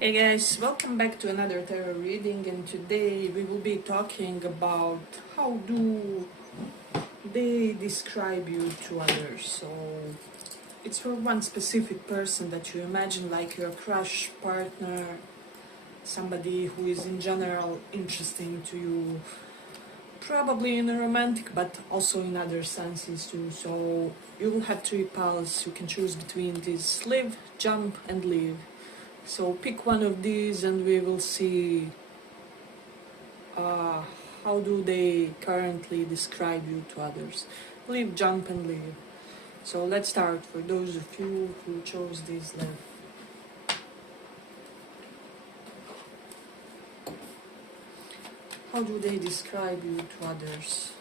Hey guys, welcome back to another tarot reading, and today we will be talking about how do they describe you to others. So it's for one specific person that you imagine, like your crush, partner, somebody who is in general interesting to you, probably in a romantic but also in other senses too. So you will have three piles. You can choose between these: live, jump and leave. So pick one of these and we will see how do they currently describe you to others. Live, jump and leave. So let's start for those of you who chose this live. How do they describe you to others?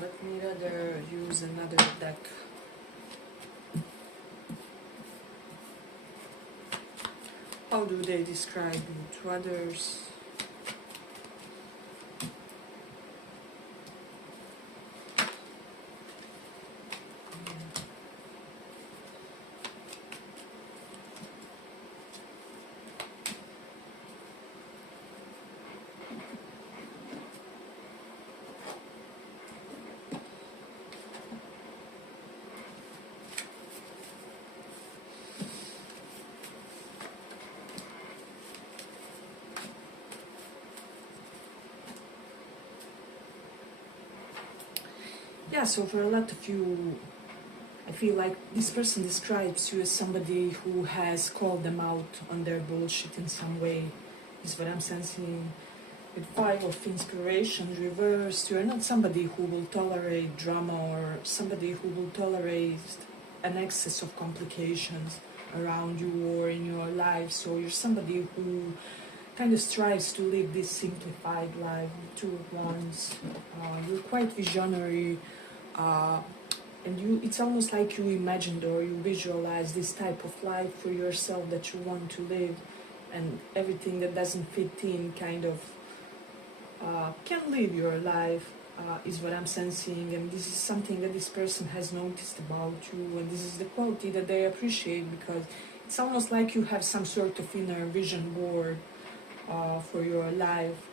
Let me rather use another deck. How do they describe you to others? Yeah, so for a lot of you, I feel like this person describes you as somebody who has called them out on their bullshit in some way, is what I'm sensing. With Five of Inspiration reversed, you're not somebody who will tolerate drama or somebody who will tolerate an excess of complications around you or in your life. So you're somebody who kind of strives to live this simplified life, two of wands. You're quite visionary, and it's almost like you imagined or you visualize this type of life for yourself that you want to live, and everything that doesn't fit in kind of can live your life, is what I'm sensing. And this is something that this person has noticed about you, and this is the quality that they appreciate, because it's almost like you have some sort of inner vision board for your life,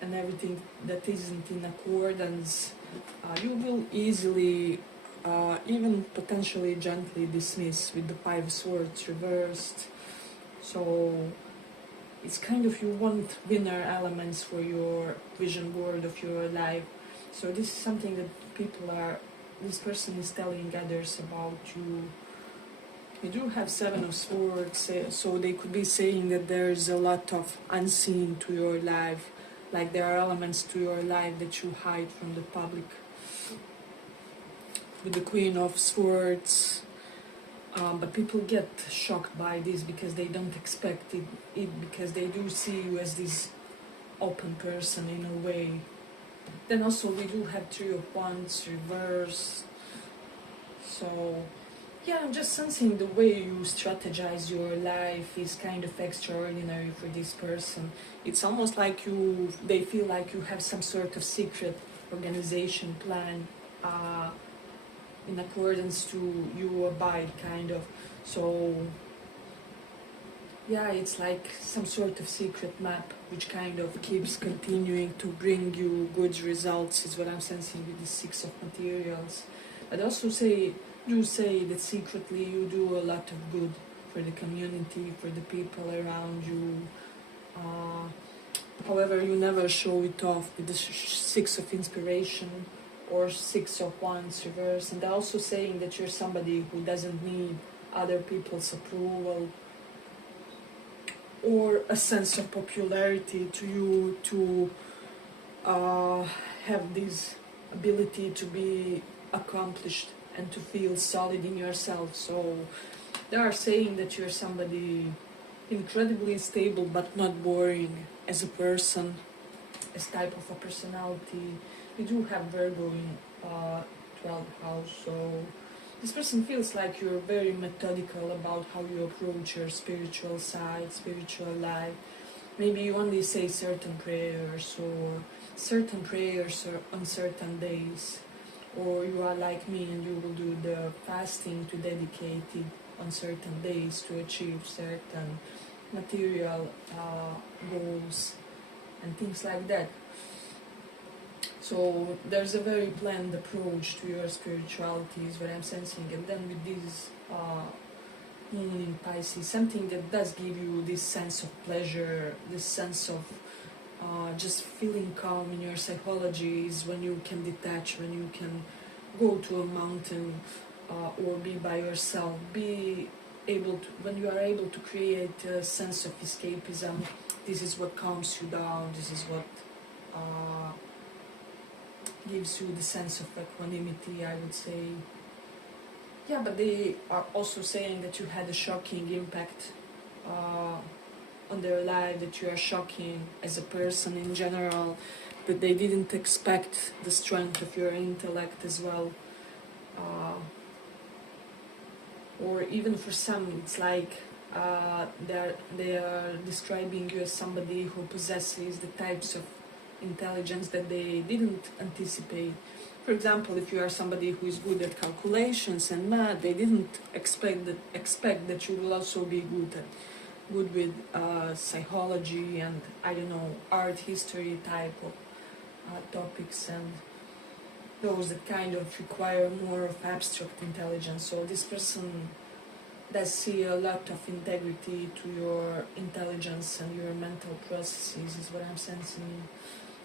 and everything that isn't in accordance, you will easily, even potentially gently dismiss with the Five of Swords reversed. So it's kind of, you want winner elements for your vision board of your life. So this is something that this person is telling others about you. You do have Seven of Swords, so they could be saying that there's a lot of unseen to your life, like there are elements to your life that you hide from the public. With the Queen of Swords, but people get shocked by this because they don't expect it, because they do see you as this open person in a way. Then also we do have Three of Wands reversed. So yeah, I'm just sensing the way you strategize your life is kind of extraordinary for this person. It's almost like they feel like you have some sort of secret organization plan, in accordance to you abide, kind of. So yeah, it's like some sort of secret map which kind of keeps continuing to bring you good results, is what I'm sensing with the Six of Materials. I'd also say that secretly you do a lot of good for the community, for the people around you. However, you never show it off with the Six of Inspiration or Six of Wands reverse. And they're also saying that you're somebody who doesn't need other people's approval or a sense of popularity to you to have this ability to be accomplished and to feel solid in yourself. So they are saying that you're somebody incredibly stable but not boring as a person, as type of a personality. You do have Virgo in 12th house, so this person feels like you're very methodical about how you approach your spiritual side, spiritual life. Maybe you only say certain prayers or on certain days, or you are like me and you will do the fasting to dedicate it on certain days to achieve certain material goals and things like that. So there's a very planned approach to your spirituality is what I'm sensing, and then with this moon in Pisces, something that does give you this sense of pleasure, this sense of just feeling calm in your psychology is when you can detach, when you can go to a mountain or be by yourself, be able to, when you are able to create a sense of escapism. This is what calms you down, this is what gives you the sense of equanimity, I would say. Yeah, but they are also saying that you had a shocking impact on their life, that you are shocking as a person in general, that they didn't expect the strength of your intellect as well. Or even for some, it's like they are describing you as somebody who possesses the types of intelligence that they didn't anticipate. For example, if you are somebody who is good at calculations and math, they didn't expect that you will also be good with psychology and, I don't know, art history type of topics, and those that kind of require more of abstract intelligence. So this person does see a lot of integrity to your intelligence and your mental processes is what I'm sensing.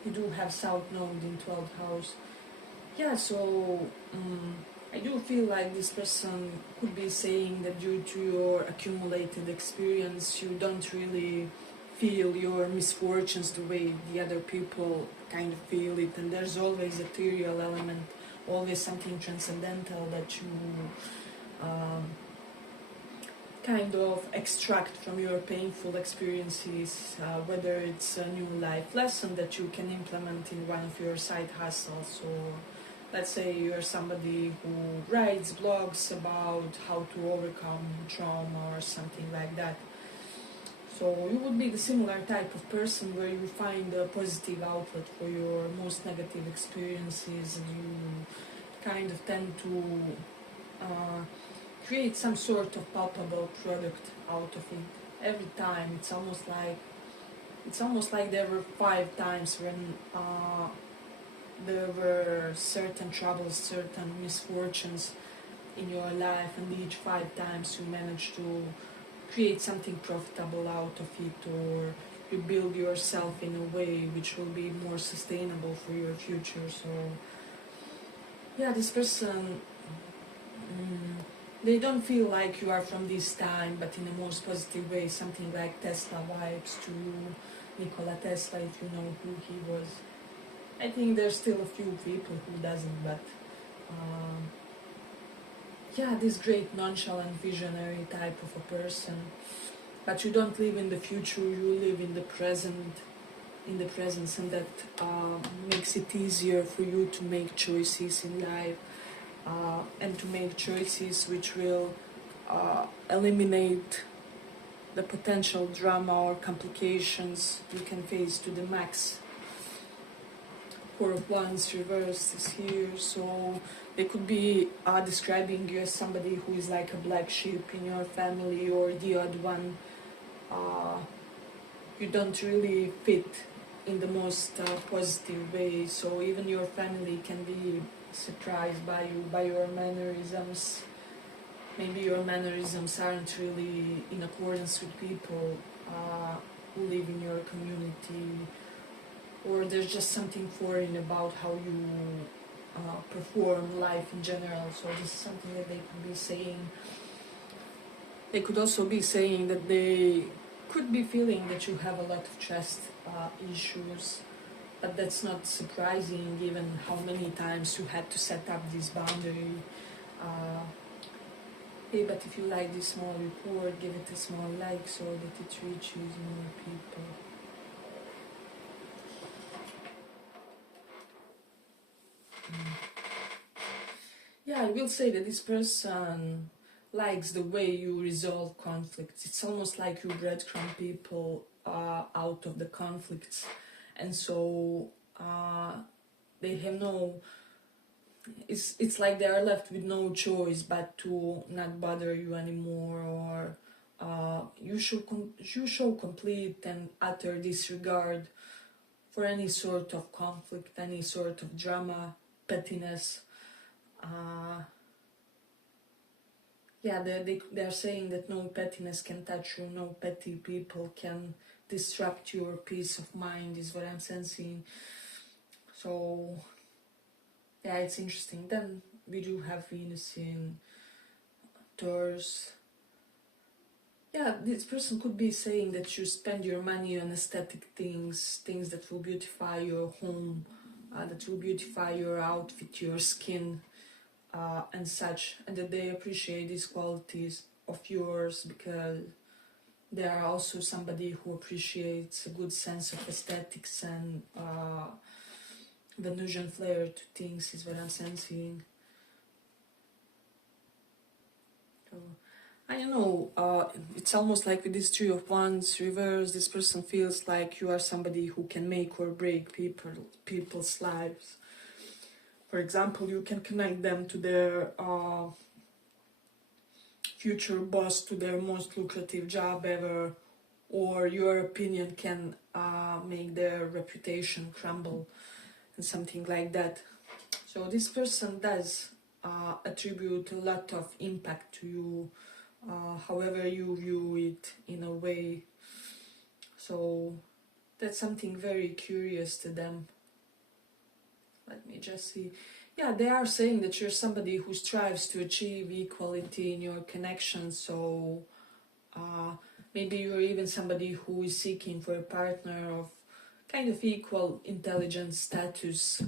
You do have South Node in 12th house. Yeah, so I do feel like this person could be saying that due to your accumulated experience, you don't really feel your misfortunes the way the other people kind of feel it, and there's always a ethereal element, always something transcendental that you kind of extract from your painful experiences, whether it's a new life lesson that you can implement in one of your side hustles, or let's say you're somebody who writes blogs about how to overcome trauma or something like that. So you would be the similar type of person where you find a positive outlet for your most negative experiences, and you kind of tend to create some sort of palpable product out of it. Every time it's almost like there were 5 times when there were certain troubles, certain misfortunes in your life, and each 5 times you managed to create something profitable out of it, or rebuild yourself in a way which will be more sustainable for your future. So yeah, this person, they don't feel like you are from this time, but in the most positive way, something like Tesla vibes to Nikola Tesla, if you know who he was. I think there's still a few people who doesn't, but yeah, this great nonchalant visionary type of a person. But you don't live in the future, you live in the present, and that makes it easier for you to make choices in life, and to make choices which will eliminate the potential drama or complications you can face to the max. Four of Wands reversed is here, so they could be describing you as somebody who is like a black sheep in your family, or the odd one. You don't really fit in the most positive way, so even your family can be surprised by you, by your mannerisms. Maybe your mannerisms aren't really in accordance with people who live in your community, or there's just something foreign about how you perform life in general. So this is something that they could be saying. They could also be saying that they could be feeling that you have a lot of trust issues, but that's not surprising given how many times you had to set up this boundary. Hey, but if you like this small report, give it a small like so that it reaches more people. Yeah, I will say that this person likes the way you resolve conflicts. It's almost like you breadcrumb people out of the conflicts, and so they have no. It's like they are left with no choice but to not bother you anymore, or you show complete and utter disregard for any sort of conflict, any sort of drama, pettiness. Uh, yeah, they're saying that no pettiness can touch you, no petty people can disrupt your peace of mind, is what I'm sensing. So, yeah, it's interesting. Then we do have Venus in Taurus. Yeah, this person could be saying that you spend your money on aesthetic things, things that will beautify your home, that will beautify your outfit, your skin, and such, and that they appreciate these qualities of yours because they are also somebody who appreciates a good sense of aesthetics and Venusian flair to things, is what I'm sensing. So, I don't know, it's almost like with this Three of Wands reverse, this person feels like you are somebody who can make or break people's lives. For example, you can connect them to their future boss, to their most lucrative job ever, or your opinion can make their reputation crumble, and something like that. So this person does attribute a lot of impact to you, however you view it in a way. So that's something very curious to them. Let me just see. Yeah, they are saying that you're somebody who strives to achieve equality in your connection. So maybe you're even somebody who is seeking for a partner of kind of equal intelligence, status,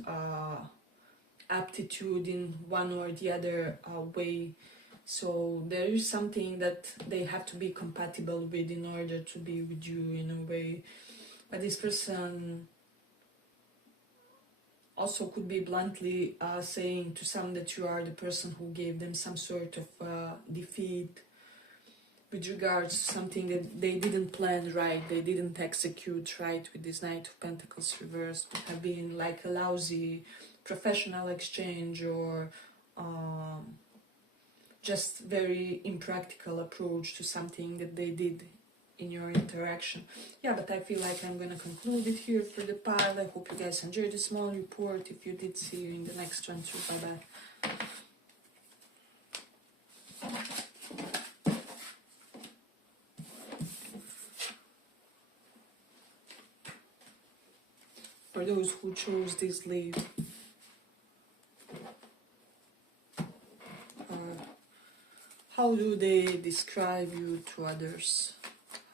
aptitude in one or the other way. So there is something that they have to be compatible with in order to be with you in a way. But this person also could be bluntly saying to some that you are the person who gave them some sort of defeat with regards to something that they didn't plan right, they didn't execute right. With this Knight of Pentacles reversed, would have been like a lousy professional exchange, or just very impractical approach to something that they did in your interaction. Yeah, but I feel like I'm gonna conclude it here for the pile. I hope you guys enjoyed this small report. If you did, see you in the next one too. Bye bye. For those who chose this leave, how do they describe you to others?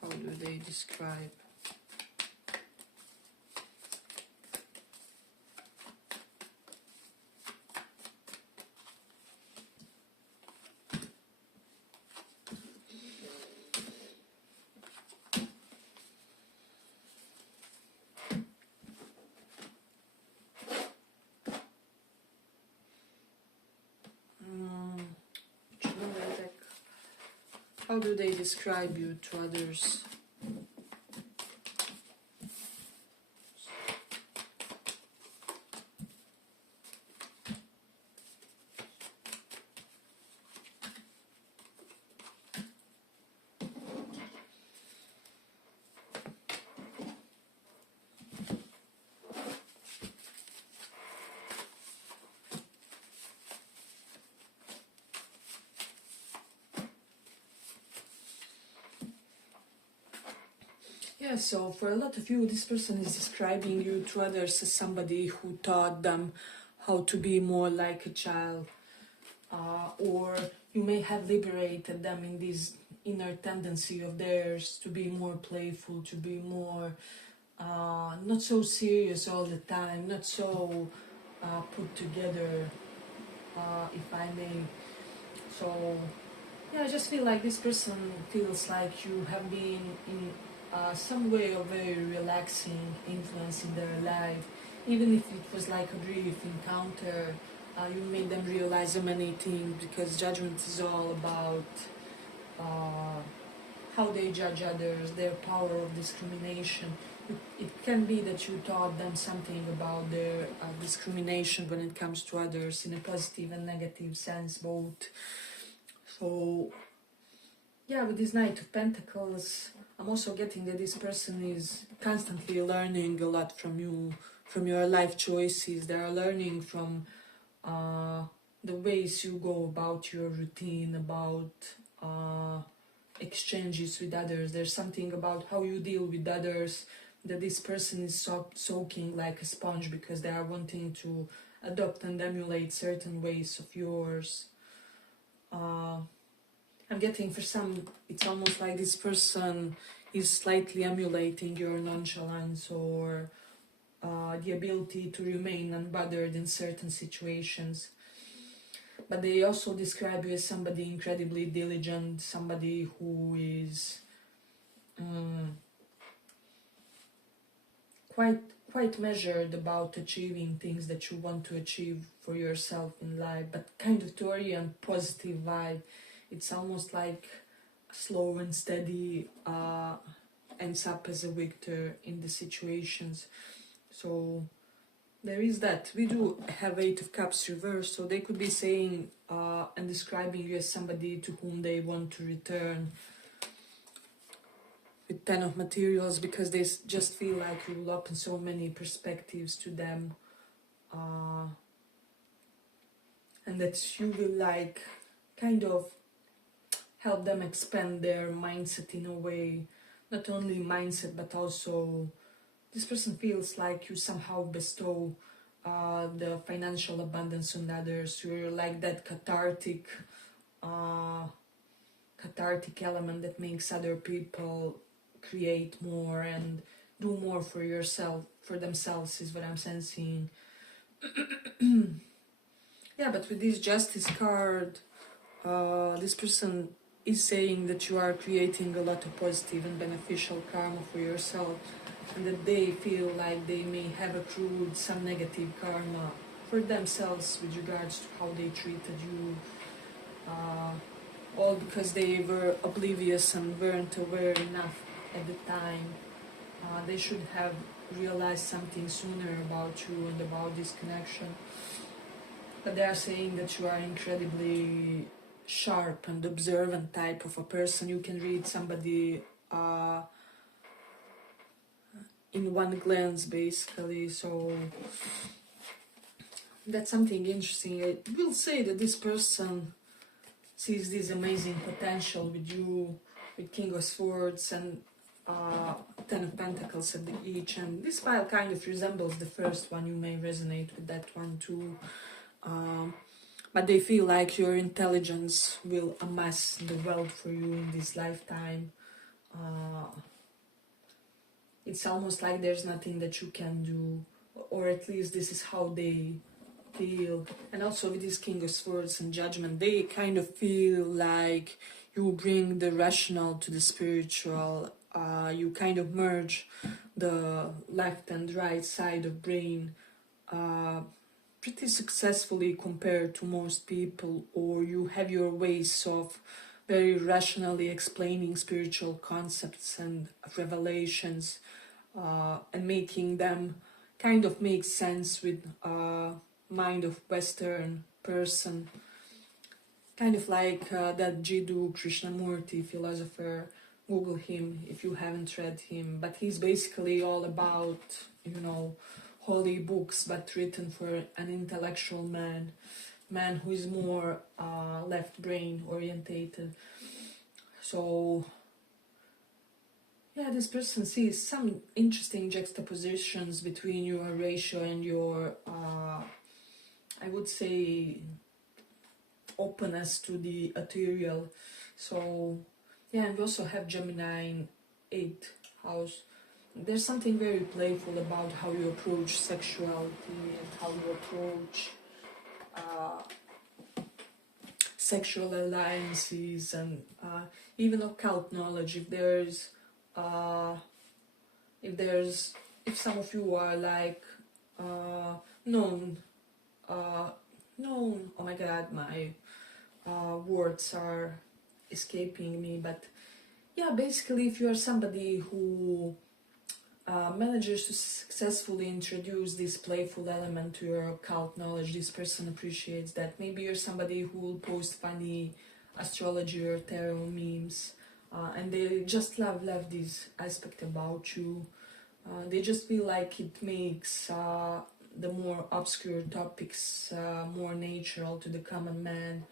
How do they describe? How do they describe you to others? Yeah, so for a lot of you, this person is describing you to others as somebody who taught them how to be more like a child, or you may have liberated them in this inner tendency of theirs to be more playful, to be more not so serious all the time, not so put together, if I may. So Yeah, I just feel like this person feels like you have been in some way of very relaxing influence in their life. Even if it was like a brief encounter, you made them realize so many things, because judgment is all about uh, how they judge others, their power of discrimination. It can be that you taught them something about their discrimination when it comes to others in a positive and negative sense, both. So, yeah, with this Knight of Pentacles, I'm also getting that this person is constantly learning a lot from you, from your life choices. They are learning from the ways you go about your routine, about uh, exchanges with others. There's something about how you deal with others that this person is soaking like a sponge, because they are wanting to adopt and emulate certain ways of yours. I'm getting, for some, it's almost like this person is slightly emulating your nonchalance, or the ability to remain unbothered in certain situations. But they also describe you as somebody incredibly diligent, somebody who is quite quite measured about achieving things that you want to achieve for yourself in life, but kind of to orient positive vibe. It's almost like slow and steady ends up as a victor in the situations. So there is that. We do have Eight of Cups reversed, so they could be saying and describing you as somebody to whom they want to return, with Ten of Materials, because they just feel like you will open so many perspectives to them, and that you will like kind of help them expand their mindset in a way. Not only mindset, but also this person feels like you somehow bestow the financial abundance on others. You're like that cathartic element that makes other people create more and do more for yourself, for themselves, is what I'm sensing. Yeah, but with this Justice card, this person is saying that you are creating a lot of positive and beneficial karma for yourself, and that they feel like they may have accrued some negative karma for themselves with regards to how they treated you, all because they were oblivious and weren't aware enough at the time. They should have realized something sooner about you and about this connection. But they are saying that you are incredibly sharp and observant type of a person. You can read somebody in one glance, basically. So that's something interesting. I will say that this person sees this amazing potential with you, with King of Swords and Ten of Pentacles at the each, and this pile kind of resembles the first one. You may resonate with that one too. But they feel like your intelligence will amass the wealth for you in this lifetime. It's almost like there's nothing that you can do, or at least this is how they feel. And also with this King of Swords and Judgment, they kind of feel like you bring the rational to the spiritual. You kind of merge the left and right side of brain pretty successfully compared to most people, or you have your ways of very rationally explaining spiritual concepts and revelations, and making them kind of make sense with mind of Western person, kind of like that Jiddu Krishnamurti philosopher. Google him if you haven't read him, but he's basically all about, you know, holy books, but written for an intellectual man who is more left brain orientated. So yeah, this person sees some interesting juxtapositions between your ratio and your I would say openness to the ethereal. So yeah, and we also have Gemini in 8th house. There's something very playful about how you approach sexuality and how you approach sexual alliances, and even occult knowledge. If some of you are like known, oh my god, my words are escaping me, but yeah, basically if you are somebody who manages to successfully introduce this playful element to your occult knowledge, this person appreciates that. Maybe you're somebody who will post funny astrology or tarot memes, and they just love this aspect about you. They just feel like it makes the more obscure topics more natural to the common man,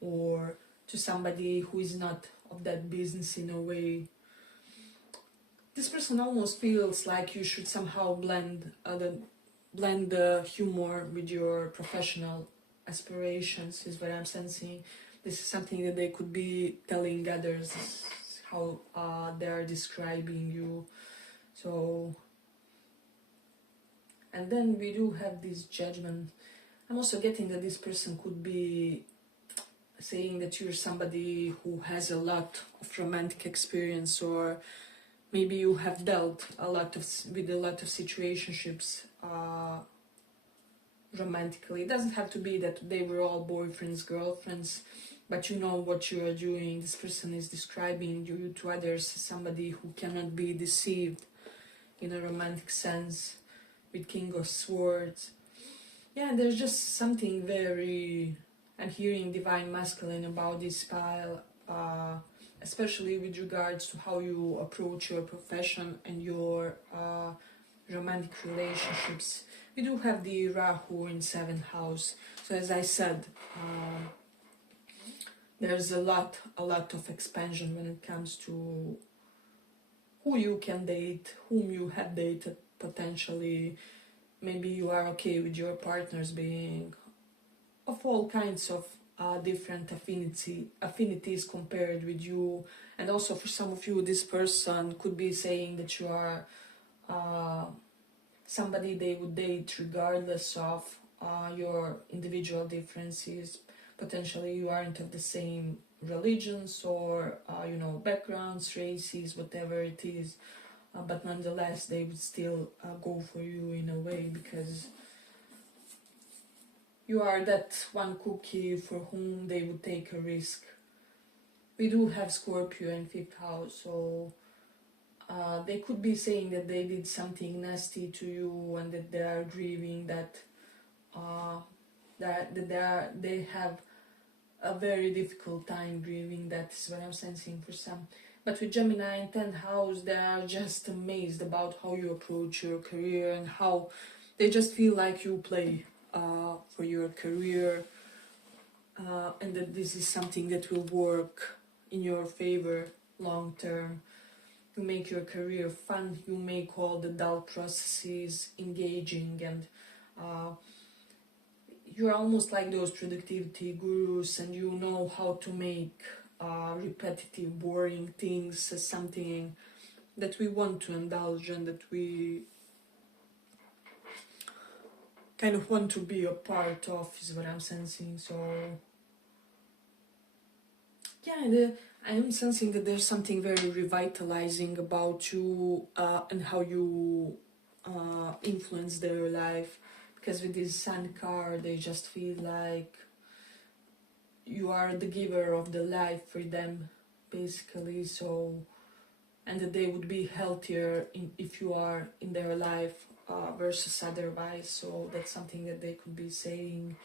or to somebody who is not of that business in a way. This person almost feels like you should somehow blend the humor with your professional aspirations, is what I'm sensing. This is something that they could be telling others, how they are describing you. So, and then we do have this judgment. I'm also getting that this person could be saying that you're somebody who has a lot of romantic experience, or maybe you have dealt with a lot of situationships romantically. It doesn't have to be that they were all boyfriends, girlfriends, but you know what you are doing. This person is describing you to others as somebody who cannot be deceived in a romantic sense, with King of Swords. Yeah, there's just something very... I'm hearing divine masculine about this pile, especially with regards to how you approach your profession and your romantic relationships. We do have the Rahu in 7th house, so as I said, there's a lot of expansion when it comes to who you can date, whom you have dated potentially. Maybe you are okay with your partners being of all kinds of different affinities compared with you, and also for some of you, this person could be saying that you are somebody they would date regardless of your individual differences. Potentially you aren't of the same religions or backgrounds, races, whatever it is, but nonetheless they would still go for you in a way, because you are that one cookie for whom they would take a risk. We do have Scorpio in 5th house, so they could be saying that they did something nasty to you and that they are grieving that they have a very difficult time grieving. That is what I'm sensing for some. But with Gemini in 10th house, they are just amazed about how you approach your career and how they just feel like you play for your career, and that this is something that will work in your favor long term. You make your career fun, you make all the dull processes engaging, and you're almost like those productivity gurus, and you know how to make repetitive, boring things as something that we want to indulge and that we kind of want to be a part of, is what I'm sensing. So yeah, I'm sensing that there's something very revitalizing about you and how you influence their life, because with this Sun card they just feel like you are the giver of the life for them, basically. So, and that they would be healthier if you are in their life versus otherwise. So that's something that they could be saying.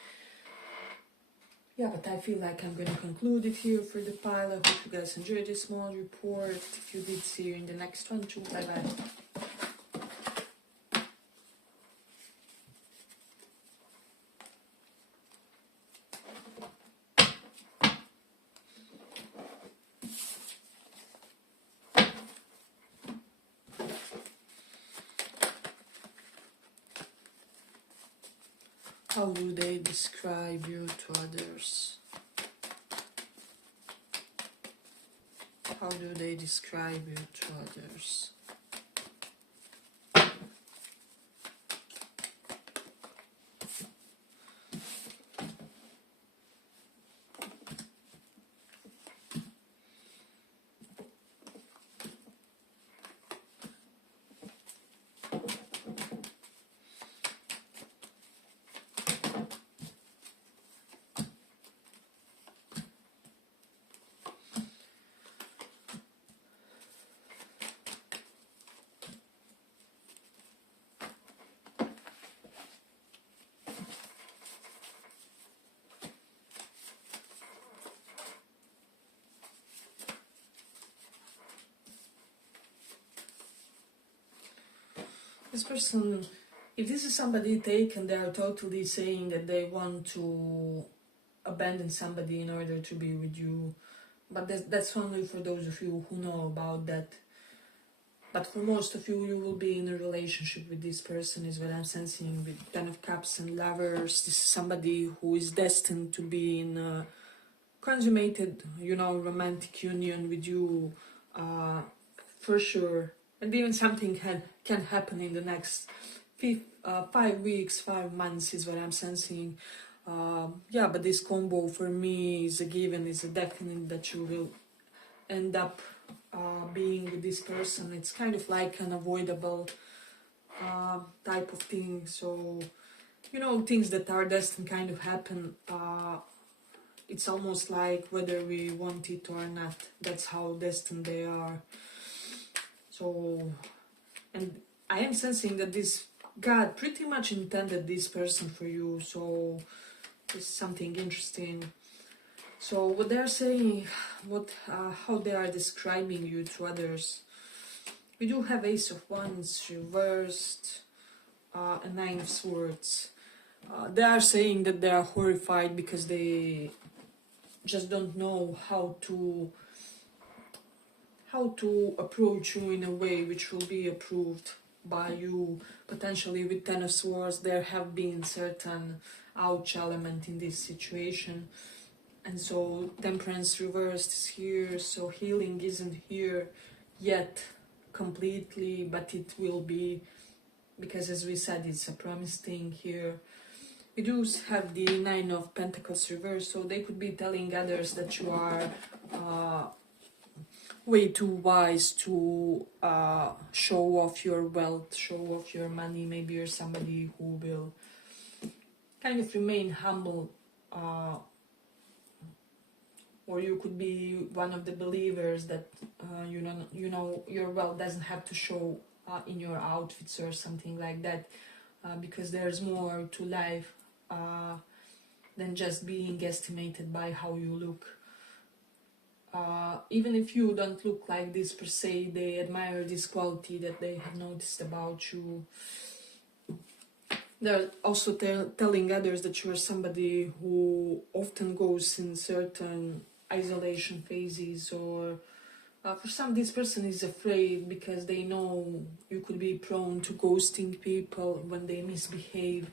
Yeah, but I feel like I'm gonna conclude it here for the pile. I hope you guys enjoyed this small report. If you did, see you in the next one too. Bye bye. How do they describe you to others? How do they describe you to others? This person, if this is somebody taken, they are totally saying that they want to abandon somebody in order to be with you. But that's only for those of you who know about that. But for most of you, you will be in a relationship with this person, is what I'm sensing with Ten of Cups and Lovers. This is somebody who is destined to be in a consummated, romantic union with you, for sure. And even something can happen in the next 5 weeks, 5 months is what I'm sensing. Yeah, but this combo for me is a given, is a definite that you will end up being with this person. It's kind of like an avoidable type of thing. So, things that are destined kind of happen. It's almost like whether we want it or not. That's how destined they are. So, and I am sensing that this God pretty much intended this person for you. So, it's something interesting. So what they're saying, how they are describing you to others. We do have Ace of Wands reversed, and Nine of Swords. They are saying that they are horrified because they just don't know how to approach you in a way which will be approved by you. Potentially with Ten of Swords, there have been certain ouch element in this situation. And so Temperance reversed is here, so healing isn't here yet completely, but it will be, because as we said, it's a promised thing here. We do have the Nine of Pentacles reversed, so they could be telling others that you are way too wise to show off your wealth, show off your money. Maybe you're somebody who will kind of remain humble, or you could be one of the believers that your wealth doesn't have to show in your outfits or something like that, because there's more to life than just being estimated by how you look. Even if you don't look like this per se, they admire this quality that they have noticed about you. They're also telling others that you are somebody who often goes in certain isolation phases, or for some, this person is afraid because they know you could be prone to ghosting people when they misbehave.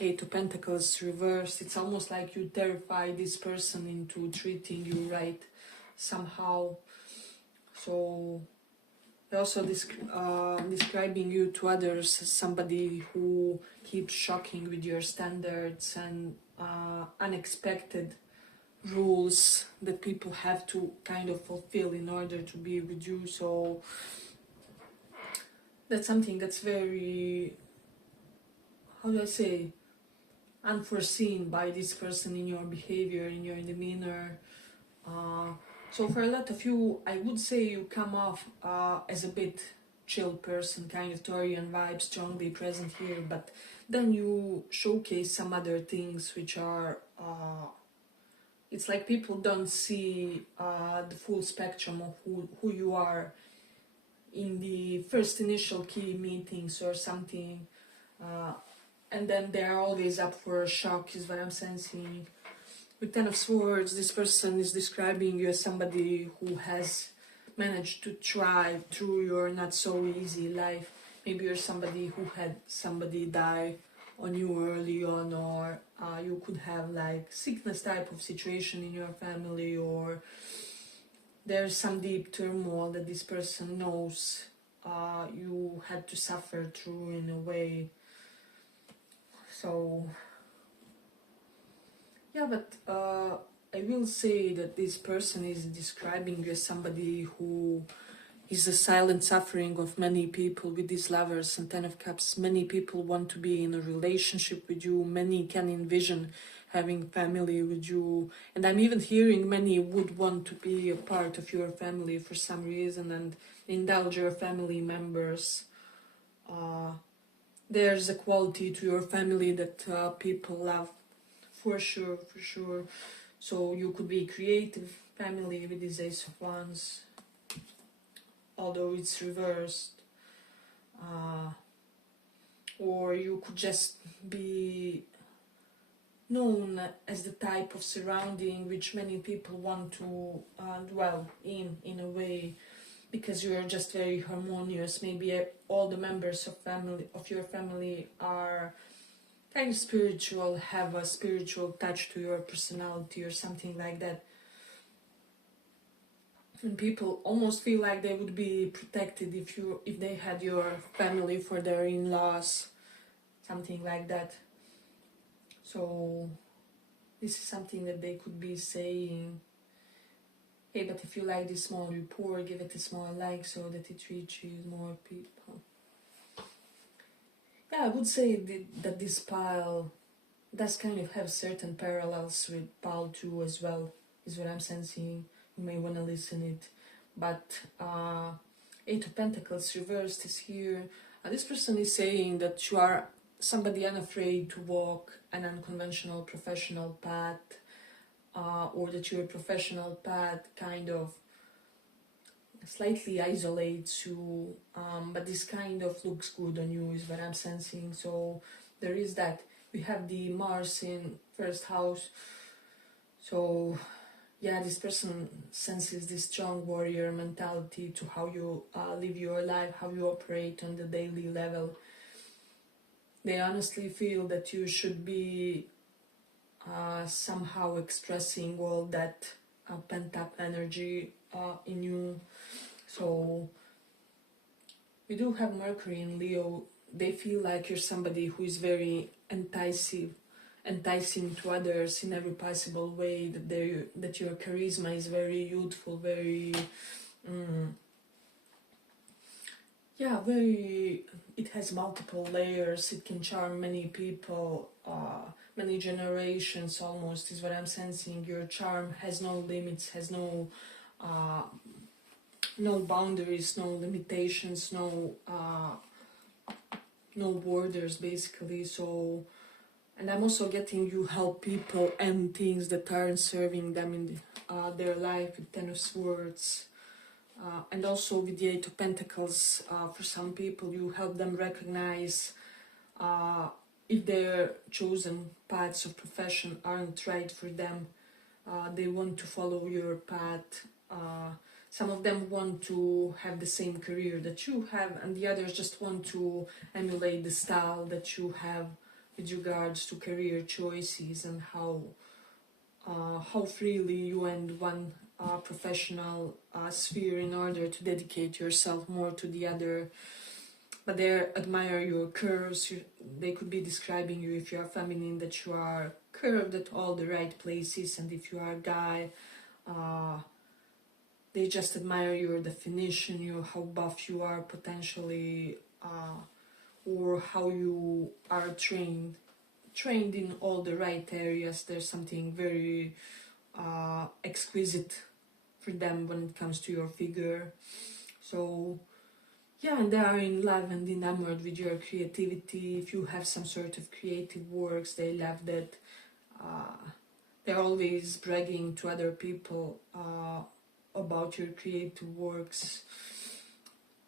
Eight of Pentacles reversed. It's almost like you terrify this person into treating you right somehow. So they're also describing you to others as somebody who keeps shocking with your standards and unexpected rules that people have to kind of fulfill in order to be with you. So that's something that's very, how do I say, unforeseen by this person in your behavior, in your demeanor. So for a lot of you, I would say you come off as a bit chill person, kind of Taurian vibe, strongly present here, but then you showcase some other things which are, it's like people don't see the full spectrum of who you are in the first initial key meetings or something, and then they're always up for a shock, is what I'm sensing. With Ten of Swords, this person is describing you as somebody who has managed to thrive through your not so easy life. Maybe you're somebody who had somebody die on you early on, or you could have like sickness type of situation in your family, or there's some deep turmoil that this person knows you had to suffer through in a way. So yeah, but I will say that this person is describing you as somebody who is the silent suffering of many people with these Lovers and Ten of Cups. Many people want to be in a relationship with you. Many can envision having family with you. And I'm even hearing many would want to be a part of your family for some reason and indulge your family members. There's a quality to your family that people love. For sure, for sure. So you could be creative family with this Ace of Wands, although it's reversed. or you could just be known as the type of surrounding which many people want to dwell in a way, because you are just very harmonious. Maybe all the members of your family are kind of spiritual, have a spiritual touch to your personality or something like that. And people almost feel like they would be protected if they had your family for their in-laws, something like that. So this is something that they could be saying. Hey, but if you like this small report, give it a small like so that it reaches more people. Yeah, I would say that this pile does kind of have certain parallels with pile 2 as well, is what I'm sensing. You may want to listen it. But Eight of Pentacles reversed is here. This person is saying that you are somebody unafraid to walk an unconventional professional path, or that your professional path kind of slightly isolates you, but this kind of looks good on you, is what I'm sensing. So there is that. We have the Mars in first house. So yeah, this person senses this strong warrior mentality to how you live your life, how you operate on the daily level. They honestly feel that you should be somehow expressing all that pent-up energy in you. So we do have Mercury in Leo. They feel like you're somebody who is very enticing to others in every possible way, that your charisma is very youthful, very it has multiple layers. It can charm many people, many generations almost, is what I'm sensing. Your charm has no limits, has no boundaries, no limitations, no borders, basically. So, and I'm also getting you help people and things that aren't serving them in their life, with Ten of Swords. And also with the Eight of Pentacles, for some people you help them recognize if their chosen paths of profession aren't right for them. They want to follow your path. Some of them want to have the same career that you have, and the others just want to emulate the style that you have with regards to career choices, and how freely you end one professional sphere in order to dedicate yourself more to the other. But they admire your curves. They could be describing you, if you are feminine, that you are curved at all the right places, and if you are a guy, they just admire your definition, how buff you are potentially, or how you are trained in all the right areas. There's something very exquisite for them when it comes to your figure. So yeah, and they are in love and enamored with your creativity. If you have some sort of creative works, they love that. They're always bragging to other people about your creative works.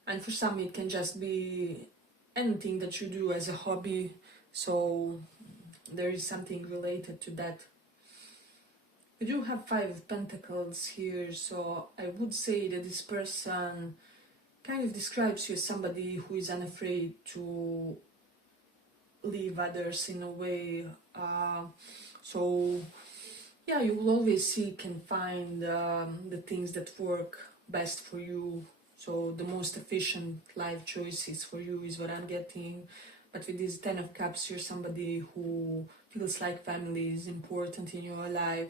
And for some it can just be anything that you do as a hobby. So there is something related to that. We do have Five of Pentacles here, so I would say that this person kind of describes you as somebody who is unafraid to leave others in a way. So yeah, you will always seek and find the things that work best for you. So the most efficient life choices for you is what I'm getting. But with this Ten of Cups, you're somebody who feels like family is important in your life.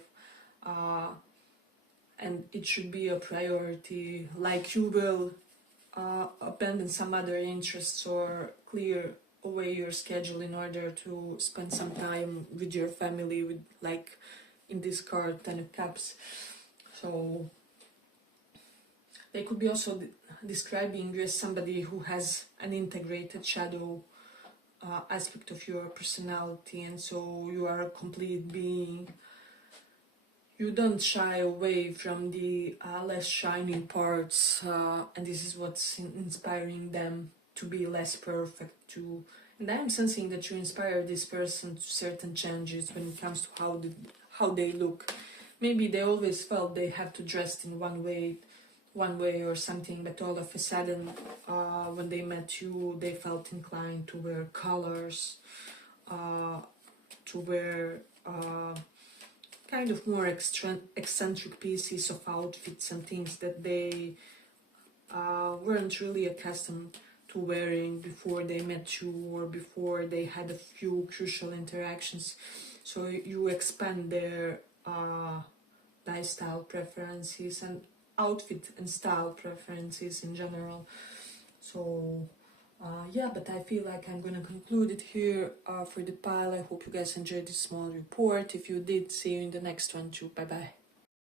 And it should be a priority. Like you will abandon some other interests or clear away your schedule in order to spend some time with your family, with, like in this card, Ten of Cups. So they could be also describing you as somebody who has an integrated shadow aspect of your personality, and so you are a complete being. You don't shy away from the less shining parts, and this is what's inspiring them to be less perfect, to, and I'm sensing that you inspire this person to certain changes when it comes to how they look. Maybe they always felt they have to dress in one way or something, but all of a sudden, when they met you, they felt inclined to wear colors, to wear kind of more eccentric pieces of outfits and things that they weren't really accustomed to wearing before they met you or before they had a few crucial interactions. So you expand their lifestyle preferences and outfit and style preferences in general. So yeah, but I feel like I'm gonna conclude it here for the pile. I hope you guys enjoyed this small report. If you did, see you in the next one too. Bye bye.